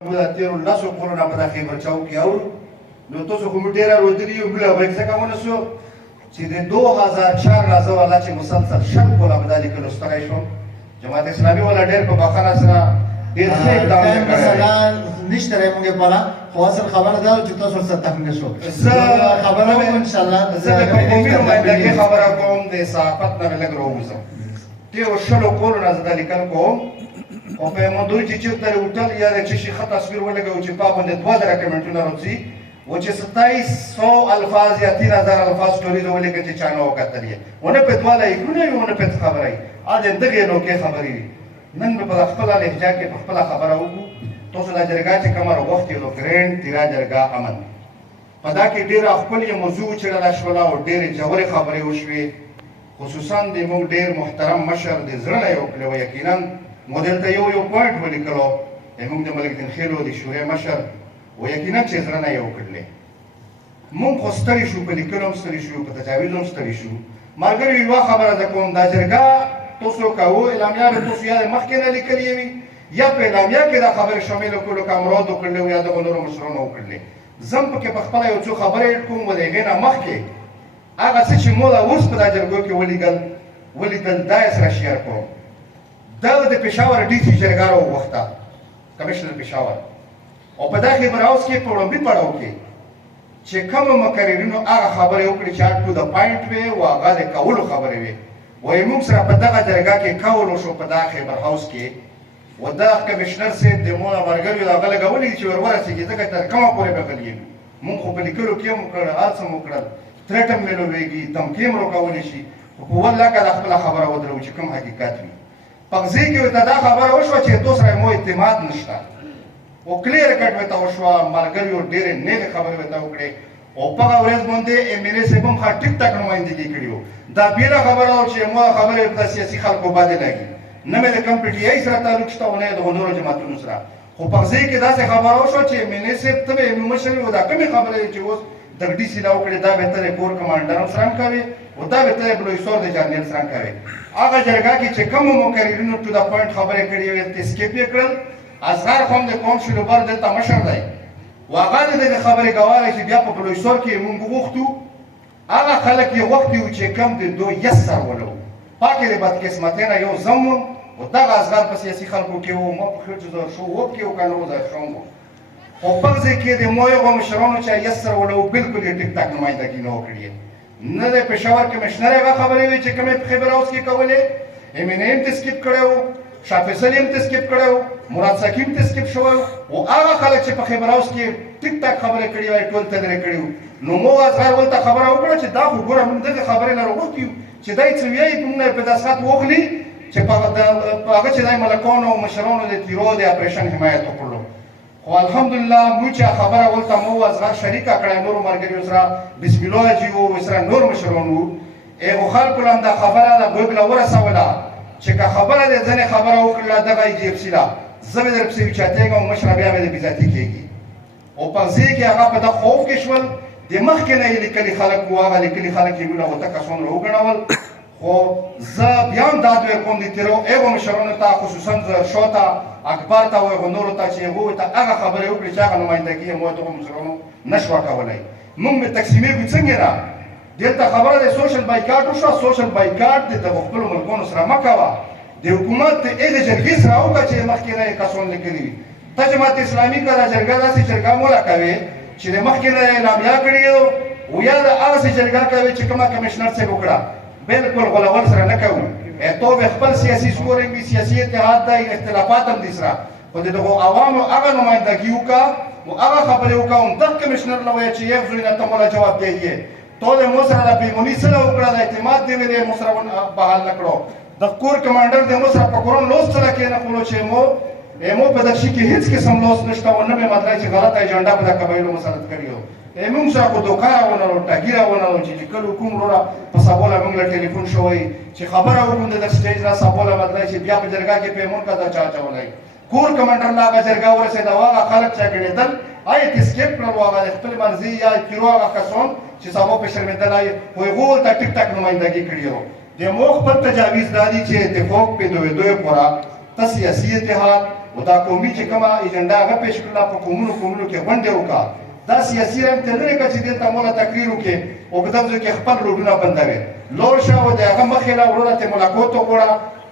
تیر لاسو کولونه په داخې برچاو کې اورو نو تاسو کوم ډیره روزري یو بل وایي څنګه ونسو چې د 2004 راځه ولا چې مسلسل شل کوله بدالي کلو ستړی شو جماعت اسلامي ولا ډیر په بخانه سره ډیر ښه اقدام وکړ مثلا نشته موږ په خو اصل خبره دا چې تاسو سره تخمین شو خبره ان شاء الله زه په کومه باندې خبره کوم د صحافت نه لګ راوځم ته شلو کولونه زدالي کل کوم او په موضوع چې چیرته هوټل یا چې شي خط تصویر ولګو چې په باندې 2000 کمنټونه راځي و چې 2700 الفاظ یا 3000 الفاظ ټولې ولګي چې چانه وکړلې ونه په دواله یې کونه ونه په خبرې ا دې دغه نو کې خبرې نن په خپل لهجه کې په خپل خبره وکړو تاسو د جرګه چې کومه وخت یو ګرند تیرا جرګه امن په دا کې ډیر خپل موضوع چې را شولا او ډیر جوړې خبرې وشوي خصوصا د موږ ډیر محترم مشر د زړه یو کلو یقینا مودل ته یو پوینټ ولیکلو موږ د ملک دین خیلو د شورای مشر و یقینا چې زړه نه یو کړل موږ خو ستړي شو په لیکلو ستړي شو په تجاویز هم ستړي شو مارګر یو خبره ده کوم دا جرګه تاسو کوو اعلامیه به تاسو یا مخکې نه لیکلې وي یا په اعلامیه کې دا خبره شامل کولو کامراد وکړل یا د نورو مشرانو وکړل زم په خپل یو څه خبرې کوم ولې نه مخکې هغه چې مولا اوس په دا جرګو کې ولیدل دا سره شیر کوم دا د پېښور ډي سي جرګه راو وخته کمشنر پېښور او په داخلي براوس کې په وړاندې پړاو کې چې کوم مقررینو هغه خبرې وکړي چې ټو د پاینټ وي او هغه د کولو خبرې وي وایي موږ سره په دغه جرګه کې کولو شو په داخلي براوس کې و دا کمشنر صاحب د مولا مرګوي د هغه لګولې چې ورورسېږي ځکه تر کومه پورې بغلي موږ خو په لیکلو کې هم وکړل هر څه مو وکړل ترټم ملويږي تمکیم روکول شي خو والله که خپل خبره ودرو چې کوم حقیقت وي پغزي کې ته دا خبره وشو چې تاسو سره مو اعتماد نشته او کلیر کټ وته وشو ملګریو ډېر نه خبره وته وکړي او په ورځ باندې امیره سیبم خا ټیک ټاک نمائندګي کړیو دا بیره خبره او چې مو خبره په سیاسي خلکو باندې لګي نه مې د کمپټي سره تعلق شته ونه د نورو جماعتونو سره خو پغزي کې دا څه خبره وشو چې امیره سیب ته مشر و دا کومه خبره چې اوس د ډي سي لاو کړي دا به تر کور کمانډر سره کوي او دا به تر بلویسور د جنرال سره کوي هغه جرګه کې چې کوم مقررینو ټو دا پوینټ خبرې کړې وي ته سکیپ یې کړل اصغر خو د قوم شلو بر د تماشر دی واغه د خبرې کوي چې بیا په بلویسور کې مونږ وغوښتو هغه خلک یې وخت یو چې کم د دو یسر ولو پاکه د بد قسمتینه یو زمون او دا اصغر په سیاسي خلکو کې وو مو په خرج زور شو وو کې او کنه زه شوم او په ځکه کې د مویو مشرانو چې یسر ولو بالکل یې ټیک ټاک نمائندګي نه وکړي نه د پېښور کمشنر هغه خبرې وي چې کومه خبره اوس کې کولې امینم تسکیپ کړو شافعي هم تسکیپ کړو مراد سکیم تسکیپ شو او هغه خلک چې په خبره اوس کې ټیک ټاک خبرې کړې وای ټول ته درې کړو نو مو اصغر ولته خبره وکړه چې دا خو ګوره موږ دغه خبرې نه وروتیو چې دای څه ویي موږ په داسات وغلی چې په هغه چې دای ملکونو او مشرانو د تیرو د اپریشن حمایت وکړو خو الحمدلله موږ چې خبره ولته مو اصغر شریکه کړای نور مرګریو سره بسم الله جی او سره نور مشرانو او خلکو لم دا خبره د ګوګل ورسوله چې که خبره د ځنې خبره وکړه دغه جیب سیلا زمې در پسې چاتېګم او مشر بیا مې د بیزاتی کېږي او په ځای کې هغه په د خوف کې شول د مخکې نه یې لیکلي خلک وو هغه لیکلي خلک یې ویله ورته کسان راوګڼول خو زه بیا هم دا دوی کوم د تیرو هغو مشرانو ته خصوصا شو ته اکبر ته او هغو نورو ته چې هغوی ته هغه خبرې وکړي چې هغه نمایندګي یې مو دغو مشرانو نه شوه کولی موږ مې تقسیمېږو څنګه نه دلته خبره د سوشل بایکاټ وشوه سوشل بایکاټ د دغو خپلو ملکونو سره مه کوه د حکومت د هغې جرګې سره وکړه چې مخکې نه یې کسان لیکلي وي ته جماعت اسلامي که دا جرګه داسې جرګه موله کوې چې د مخکې نه یې اعلامیه کړې او یا د هغسې جرګه کوې چې کومه کمشنر صاحب وکړه بالکل غولول سره نه کوو تو به خپل سیاسي سکورینګ وي سیاسي اتحاد دی اختلافات هم دي سره خو د دغو عوامو هغه نمایندګي وکړه او هغه خبرې وکړه او دغه کمشنر له وایه چې یو زوی نه ته موله جواب دی تو د مو سره د پیموني سره وکړه د اعتماد دی ویلې مو سره بحال نه کړو د کور کمانډر د مو سره په کورون لوس سره کې نه کولو چې مو په دغه شي کې هیڅ قسم لوس نشته او نه مې مطلب چې غلطه ایجنډا په د قبایلو مسلط کړیو موږ سره خو دوکاره ونهلو ټګي راونهلو چې لیکلو کوم وروره په سبوله موږ له ټلیفون شوی چې خبره وکړو د سټیج را سبوله مطلب چې بیا په جرګه کې پیمون کا دا چا چولای کور کمانډر لا هغه جرګه ورسېده هغه خلک چې ګڼېدل آیا تسکیپ کړل هغه د خپل مرضي یا کیرو هغه کسان چې سبا په شرمېدل آی هغوی ته ټیک ټاک نمایندګي کړې وو د موږ خپل تجاویز دا دي چې اتفاق په دوی پورا ته سیاسي اتحاد او دا قومي چې کومه ایجنډا هغه پیش کړله په قومونو کې غونډې وکړه دا سیاسي رنګ ته نه لکه چې دلته مولا تقریر وکړي او په دغه کې خپل روډونه بندوي لوړ شه او د هغه مخې له وروره ته ملاقات وکړه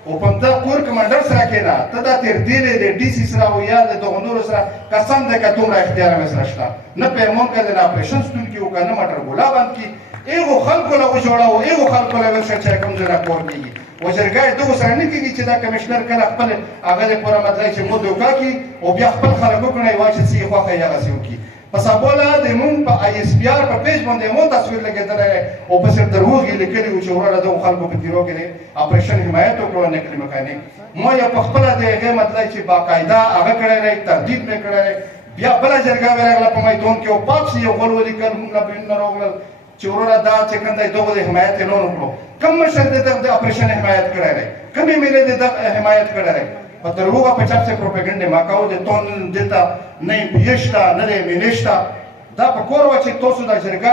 او په همدغه کور کمانډر سره کېنه ته دا تېر دیلې د ډي سي سره او یا د دغو نورو سره قسم دی که دومره اختیار مې سره شته نه پیمون که د اپریشن ستون کړي او که نه مټر ګولا بند کړي ایغو خلکو له وجوړوو ایغو خلکو له ورشه چې کوم ځای راپور کېږي وزیرګاه دغو سره نه کېږي چې دا کمیشنر کله خپل هغه د پوره مطلب چې مو دوکا کړي او بیا خپل خلک وکړي وایي چې څه یې خوښه یې هغسې وکړي په سابوله د مونږ په آی اس پي آر په پیج باندې مو تصویر لګېدلی دی او په صرف دروغ یې لیکلي وو چې وروره دغو خلکو په تیرو کې د اپریشن حمایت وکړو نقل مکانیک ما یې په خپله د هغې مطلب چې باقاعده هغه کړی دی تردید مې کړی دی بیا بله جرګه ورغله په میدان کې او پاپسي یو غل ولیکل مونږ له بینونه راغلل چې وروره دا چې کوم دی دغو د حمایت یې نه وکړو کوم مشر د اپریشن حمایت کړی دی کومې مېلې د حمایت کړی دی په دروغه په چپ سے پروپاګنډې ما کاوه د تون دلته نه پیې شته نه دی مېلې شته دا په کور وه چې تاسو دا جرګه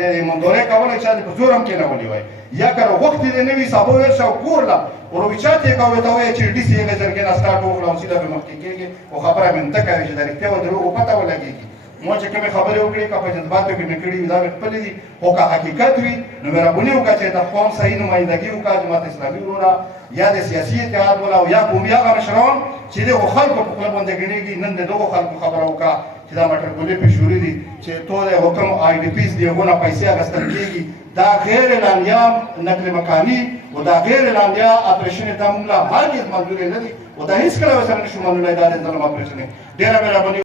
د مندورې کولی چا دې په زور هم کېنولي وای یا که غوښتې دې نه وي سابه ورشه او کور له وروچات یې کوې ته وایې چې ډي سي هغه جرګې نه سټارټ وکړه او سیده به مخکې کېږي خو خبره منطقه وي چې د رښتیا و دروغو پته ولګېږي ما چې کومې خبرې وکړې که په جذباتو کې مې کړي وي دا مې خپلې دي خو که حقیقت وي نو مهرباني وکړه چې د قوم صحیح نمایندګي وکړه جماعت اسلامي وروره یا د سیاسي اتحاد والا او یا قومي هغه مشران چې دغو خلکو په خوله باندې ګڼېږي نن د دغو خلکو خبره وکړه چې دا مټرګلې پېشوري دي چې تو د حکم آی ډي پیز د هغو نه پیسې اخیستل کېږي دا غیر اعلانیه نقل مکاني او دا غیر اعلانیه اپریشن ته موږ لا هرګز منظورې نه دي او دا هېڅکله ورسره نشو منلی دا د ظلم اپریشن ډېره مهرباني